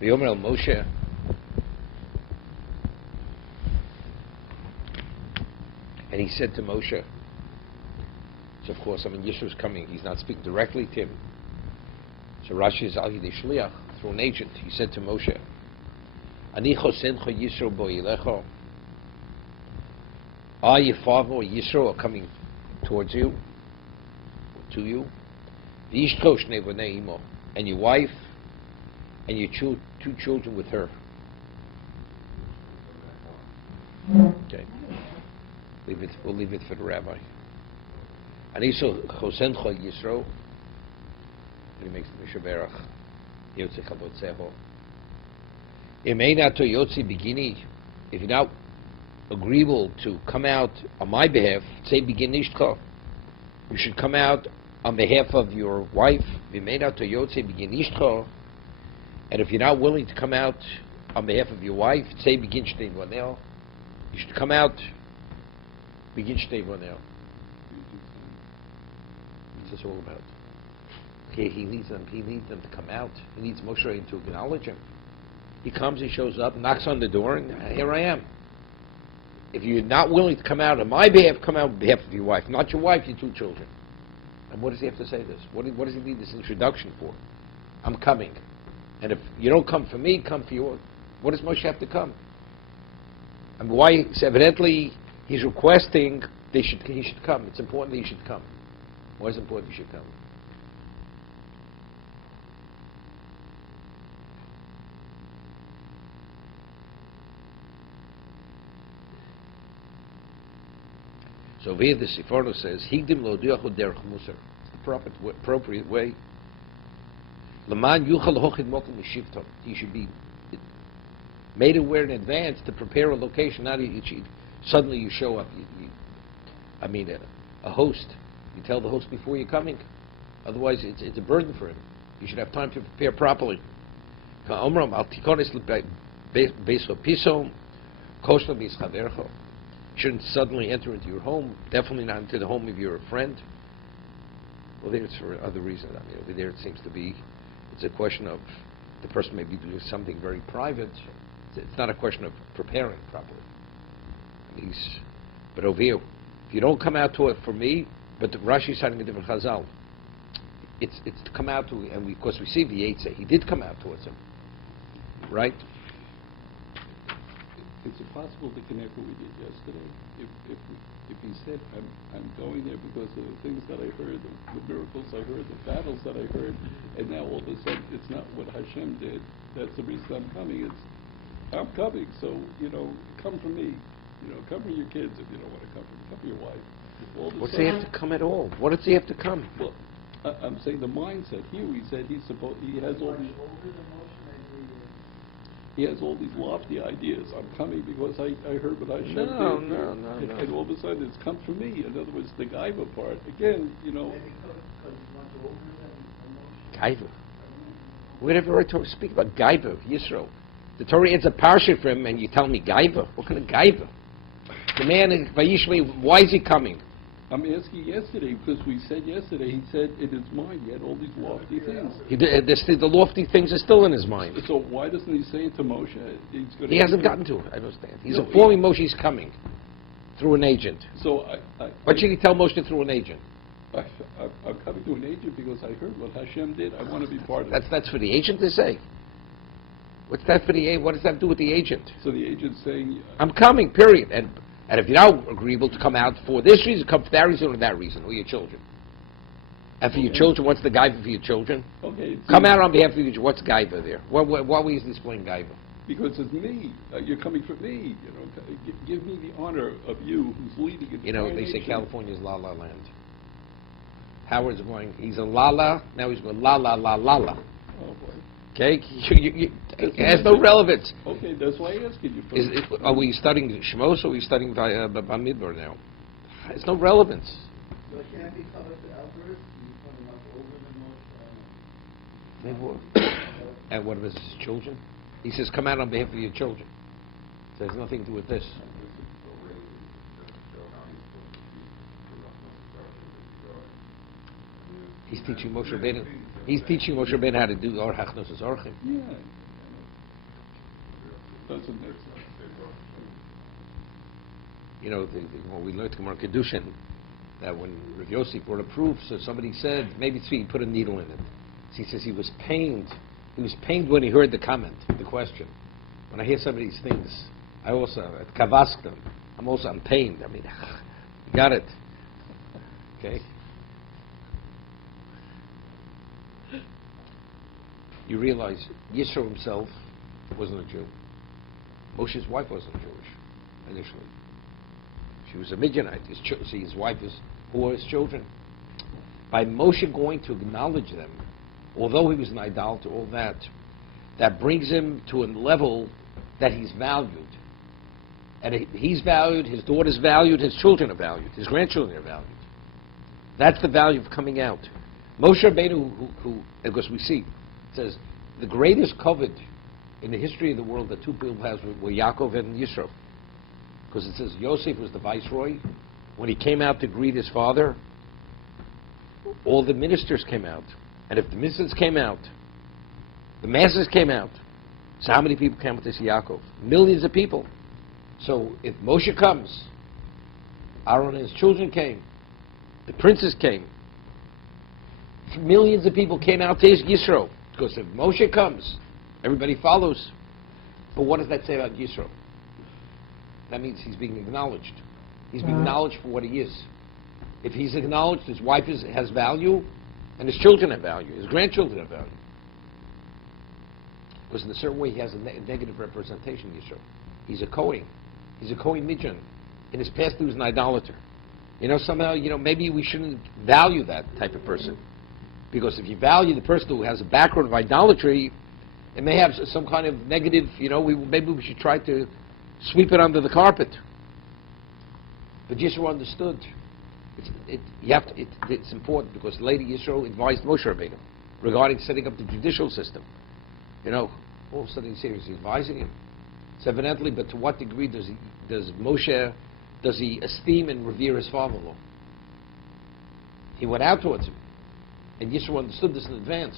V'yomer el Moshe. And he said to Moshe, so of course, Yisro's coming. He's not speaking directly to him. So Rashi is al yidei shliach, through an agent. He said to Moshe, Ani chosencha Yisro bo yilecho. Your father or Yisro are coming towards you, or to you. V'yishtcho shnei bnei imo, and your wife, and your two children with her. Okay. We'll leave it for the rabbi. Ani chosencha Yisro. And he makes the Mishaberach. Yotzi Chavot Seho. Imeina to Yotzi Begini. If you're not agreeable to come out on my behalf, say Begin Ishtcha. You should come out on behalf of your wife. Imeina to Yotzi Begin Ishtcha. And if you're not willing to come out on behalf of your wife, say Begin Shtei Vanel. You should come out Begin Shtei Vanel. What's this all about? Okay, he needs them to come out. He needs Moshe to acknowledge him. He comes, he shows up, knocks on the door, and here I am. If you're not willing to come out on my behalf, come out on behalf of your wife. Not your wife, your two children. And what does he have to say this? What does he need this introduction for? I'm coming. And if you don't come for me, come for you. What does Moshe have to come? I mean, why? So evidently, he's requesting he should come. It's important that he should come. Why is it important he should come? So here the Sephora says, Higdim lo diachu derech musar. It's the appropriate way. Laman yuchal hochid mokum mishivton. He should be made aware in advance to prepare a location. Not suddenly you show up. A host. You tell the host before you're coming. Otherwise, it's a burden for him. You should have time to prepare properly. Ka'omram al tikonis beso pisom koshla bischavercho. Shouldn't suddenly enter into your home, definitely not into the home of your friend. Well, there it's for other reasons. Over there it seems to be, it's a question of the person may be doing something very private. It's not a question of preparing properly. But over here, if you don't come out to it for me, but Rashi is citing a different chazal. It's to come out to, and we, of course we see the Yetzer. He did come out towards him, right? Is it possible to connect what we did yesterday? If he said, I'm going there because of the things that I heard, the miracles I heard, the battles that I heard, and now all of a sudden it's not what Hashem did, that's the reason I'm coming. It's, I'm coming, so, come for me. Come for your kids if you don't want to come for your wife. What's he have to come at all? What does he have to come? Well, I'm saying the mindset here, he said he has all these... He has all these lofty ideas. I'm coming because I heard what Hashem did. No. And all of a sudden it's come from me. In other words, the Gaiva part. Again, Gaiva? Whenever I speak about Gaiva, Yisro, the Torah adds a parsha for him and you tell me Gaiva? What kind of Gaiva? The man in Vayishli, why is he coming? I'm asking yesterday, because we said yesterday, he said in his mind he had all these lofty things. The lofty things are still in his mind. So why doesn't he say it to Moshe? He hasn't gotten to it, I understand. He's informing Moshe he's coming through an agent. So Why should he tell Moshe through an agent? I'm coming to an agent because I heard what Hashem did. I want to be part of it. That's for the agent to say. What's that for the agent? What does that do with the agent? So the agent's saying... I'm coming, period. And if you're not agreeable to come out for this reason, come for that reason or that reason, or your children. And for your children, what's the gaiva for your children? Okay. Come out on behalf of your children. What's gaiva there? Why are you displaying gaiva? Because it's me. You're coming for me. Give me the honor of you who's leading it. They say California's la la land. Howard's going, he's a la la, now he's going la la la la la. Oh boy. Okay? It has no relevance. Okay, that's why I asked you. Are we studying Shmos or are we studying Bamidbar now? It's no relevance. So it can't be covered to outbursts? Maybe what? And what of his children? He says, come out on behalf of your children. So it has nothing to do with this. He's teaching Moshe Rabbeinu. He's teaching Moshe Rabbeinu how to do Or Hachnos Orchim. Yeah. doesn't it? You know, when we learned Gemara Kedushin, that when Rav Yosef brought a proof, so somebody said, maybe he put a needle in it. So he says he was pained. He was pained when he heard the comment, the question. When I hear some of these things, I also, at Kavaskam, I'm pained. I mean, you got it. Okay? You realize Yisro himself wasn't a Jew. Moshe's wife wasn't Jewish, initially. She was a Midianite. His wife was, who were his children. By Moshe going to acknowledge them, although he was an idolater, all that, that brings him to a level that he's valued. And he's valued, his daughter's valued, his children are valued, his grandchildren are valued. That's the value of coming out. Moshe Rabbeinu, who because we see, it says, the greatest covet in the history of the world that two people has were Yaakov and Yisro. Because it says Yosef was the viceroy. When he came out to greet his father, all the ministers came out. And if the ministers came out, the masses came out. So how many people came out to see Yaakov? Millions of people. So if Moshe comes, Aaron and his children came, the princes came, millions of people came out to Yisro. Because if Moshe comes, everybody follows. But what does that say about Yisro? That means he's being acknowledged. He's being acknowledged for what he is. If he's acknowledged, his wife has value, and his children have value, his grandchildren have value. Because in a certain way, he has a negative representation, Yisro. He's a Kohen. He's a Kohen Midjan. In his past, he was an idolater. Somehow, maybe we shouldn't value that type of person. Because if you value the person who has a background of idolatry, it may have some kind of negative, maybe we should try to sweep it under the carpet. But Yisro understood. It's important because Lady Yisro advised Moshe Rabbeinu regarding setting up the judicial system. All of a sudden he's seriously advising him. So evidently, but to what degree does Moshe esteem and revere his father-in-law? He went out towards him. And Yisro understood this in advance.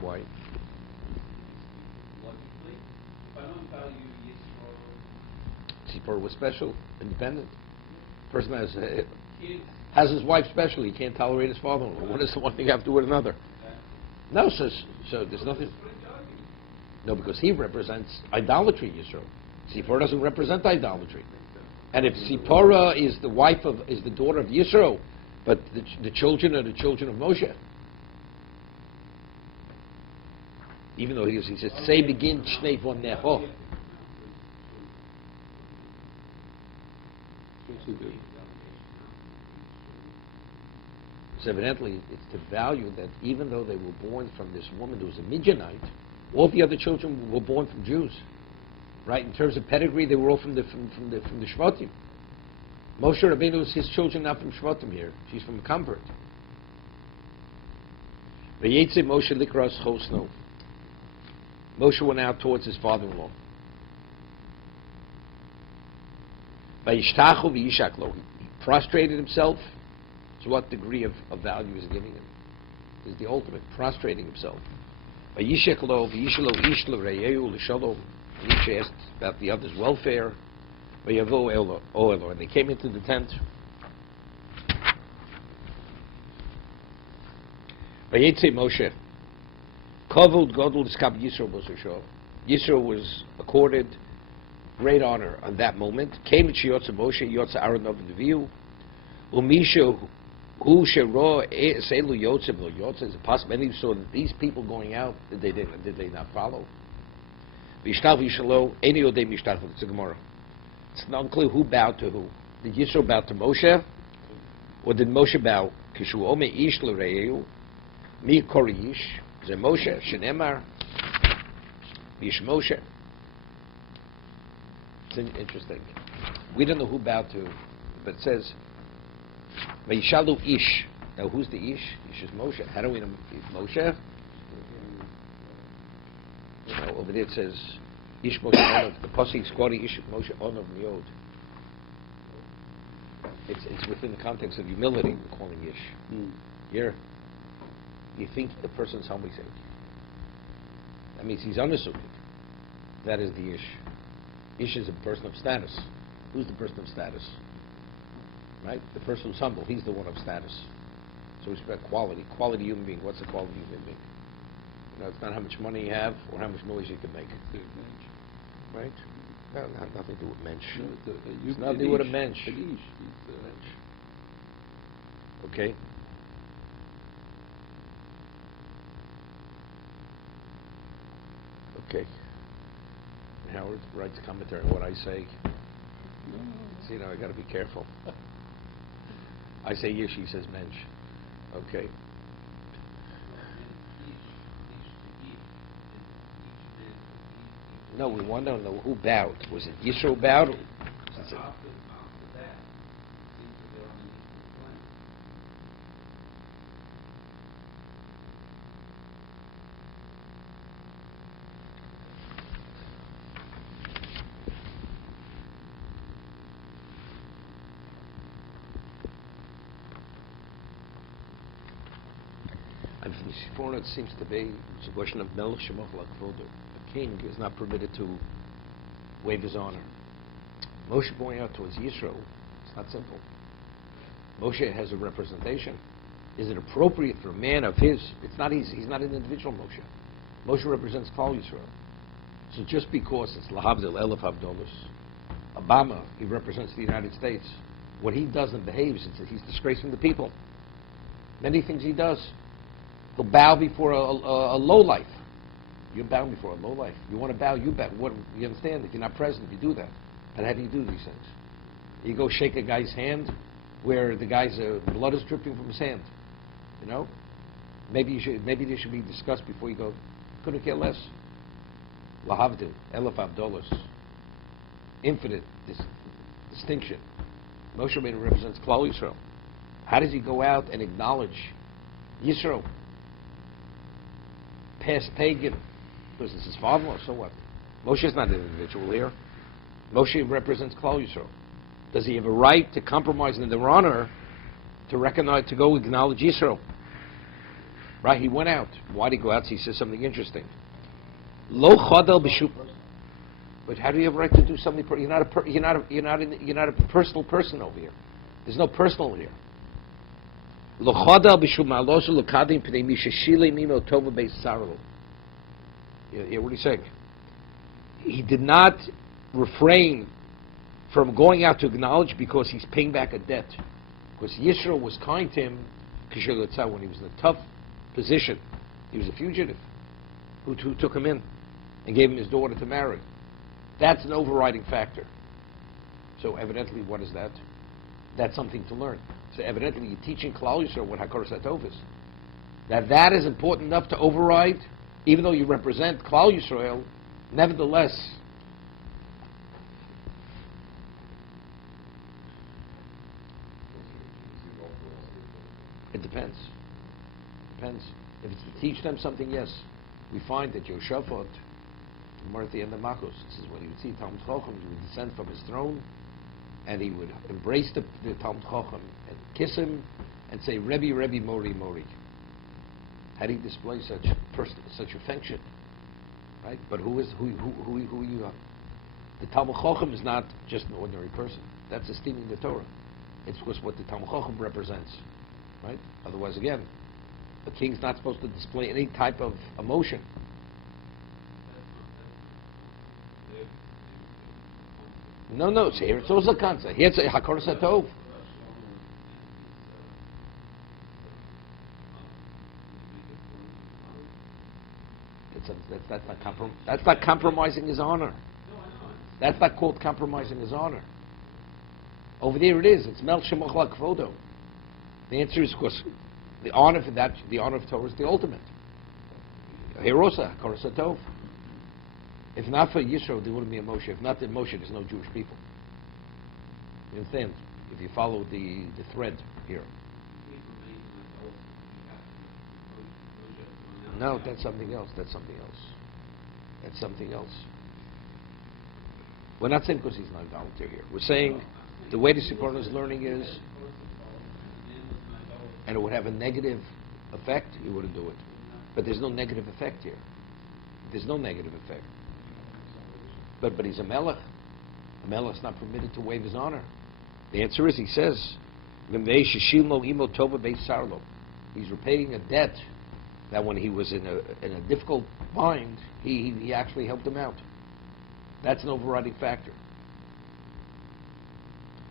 Why? Tzipor was special, independent. Person has his wife special. He can't tolerate his father-in-law. What does one thing have to do with another? No, so there's nothing. No, because he represents idolatry, Yisro. Tzipor doesn't represent idolatry. And if Tzipora is the daughter of Yisro, but the children are the children of Moshe. Even though he says, say begin Shnei von Necho. So evidently, it's to value that even though they were born from this woman who was a Midianite, all the other children were born from Jews. Right? In terms of pedigree, they were all from the Shvatim. Moshe Rabbeinu, his children not from Shvatim here. She's from Comfort. Vayetze Moshe likras chosno. Moshe went out towards his father-in-law. Vayishtachu v'yishaklo. He prostrated himself. To what degree of value is giving him? Is the ultimate, prostrating himself. Vayishaklo v'yishalo ishlo reyehu l'shalom. And each asked about the other's welfare. Vayavo elo. And they came into the tent. Vayetze Moshe. Kavod Godel Iskab Yisro Bososho. Yisro was accorded great honor on that moment. Came at Yotza Moshe, Yotza Aaron of the view. Umisha Hu Shero Selu Yotza Bo Yotza is a possibility. Many saw that these people going out, did they not follow? Vishtav Yishalo, Eni Odei Mishtav. It's a Gemara. It's not clear who bowed to who. Did Yisro bow to Moshe? Or did Moshe bow? Kishu Ome Ish L'Reyu, Mi Kori Ish. Ze Moshe, Shenemar, Yish Moshe. It's interesting. We don't know who bowed to, but it says, Vayishalu Ish. Now who's the Ish? Ish is Moshe. How do we know Moshe? Over there it says, Ish Moshe Onav. The Pasuk is quoting Ish Moshe Onav Miod. it's within the context of humility, we're calling Yish. Here, you think the person's homosexual. That means he's unassuming. That is the Yish. Yish is a person of status. Who's the person of status? Right? The person who's humble, he's the one of status. So we speak about quality. Quality human being. What's a quality human being? It's not how much money you have or how much noise you can make. Right? No, nothing to do with mensch. No, it's nothing to do with a mensch. Okay? Okay. Howard writes a commentary on what I say. So, I got to be careful. I say Yish, he says mensch. Okay. No, we want to know who bowed. Was it Yisro bowed? And from the Sifron, it seems to be it's a question of Melech Shemach L'Kvodo. A king is not permitted to waive his honor. Moshe going out towards Yisro, it's not simple. Moshe has a representation. Is it appropriate for a man of his? It's not easy. He's not an individual Moshe. Moshe represents Klal Yisrael. So just because it's Lahavdil Elef Havdolos, Obama, he represents the United States. What he does and behaves, he's disgracing the people. Many things he does. He'll bow before a lowlife. You're bowing before a lowlife. You want to bow, you bow. You understand? If you're not present, you do that. But how do you do these things? You go shake a guy's hand where the guy's blood is dripping from his hand. Maybe they should be discussed before you go. Couldn't care less. Lahavdil, Elef Abdolos. Infinite distinction. Moshe Rabbeinu represents Klal Yisrael. How does he go out and acknowledge Yisro? Past pagan, because it's his father-in-law, so what? Moshe is not an individual here. Moshe represents Klal Yisrael. Does he have a right to compromise in their honor to recognize, to go acknowledge Yisro? Right, he went out. Why did he go out? He says something interesting. Lo chodel b'shup. But how do you have a right to do something? You're not a personal person over here. There's no personal here. Lo chodel b'shup ma'alosu l'kadim p'nei mi sheshile mimo tova beis sarlo. You hear what he's saying? He did not refrain from going out to acknowledge because he's paying back a debt. Because Yisro was kind to him when he was in a tough position. He was a fugitive who took him in and gave him his daughter to marry. That's an overriding factor. So evidently, what is that? That's something to learn. So evidently, you're teaching Klal Yisrael what Hakor Satov is. That is important enough to override, even though you represent Klal Yisrael, nevertheless, it depends. If it's to teach them something, yes. We find that Yoshaphat, Marthi and the Makos, this is what he would see. Talmud Chacham, he would descend from his throne, and he would embrace the Talmud Chacham and kiss him and say, Rebbe, Rebbe, Mori, Mori. How do you display such affection? Right? But who you are? The Talmud Chacham is not just an ordinary person. That's esteeming the Torah. It's because what the Talmud Chacham represents. Right? Otherwise, again, a king's not supposed to display any type of emotion. No. So here it's also a concept. Here it's a Hakor Satov. That's not compromising his honor. That's not called compromising his honor. Over there it is. It's Mel Shemach L'Kvodo. The answer is because the honor of Torah is the ultimate. Herosa, Hakor Satov. If not for Yisro, there wouldn't be a Moshe. If not for Moshe, there's no Jewish people. You understand? If you follow the thread here. No, that's something else. That's something else. We're not saying because he's not volunteer here. We're saying The way the Sikora is learning is, and it would have a negative effect, he wouldn't do it. But there's no negative effect here. There's no negative effect. But he's a melech. A melech is not permitted to waive his honor. The answer is, he says, he's repaying a debt that when he was in a difficult bind, he actually helped him out. That's an overriding factor.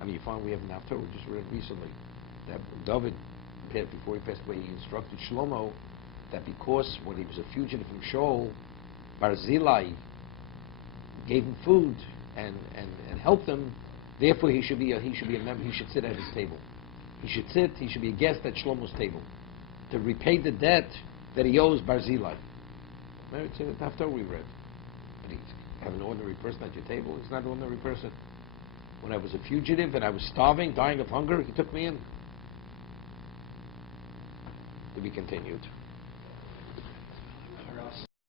I mean, you find we have an Haftarah we just read recently that David, before he passed away, he instructed Shlomo that because when he was a fugitive from Shaul, Barzillai gave him food and helped him. Therefore, he should be a member. He should sit at his table. He should be a guest at Shlomo's table to repay the debt that he owes Barzillai. It's an Haftarah we read. But you have an ordinary person at your table. He's not an ordinary person. When I was a fugitive and I was starving, dying of hunger, he took me in. To be continued.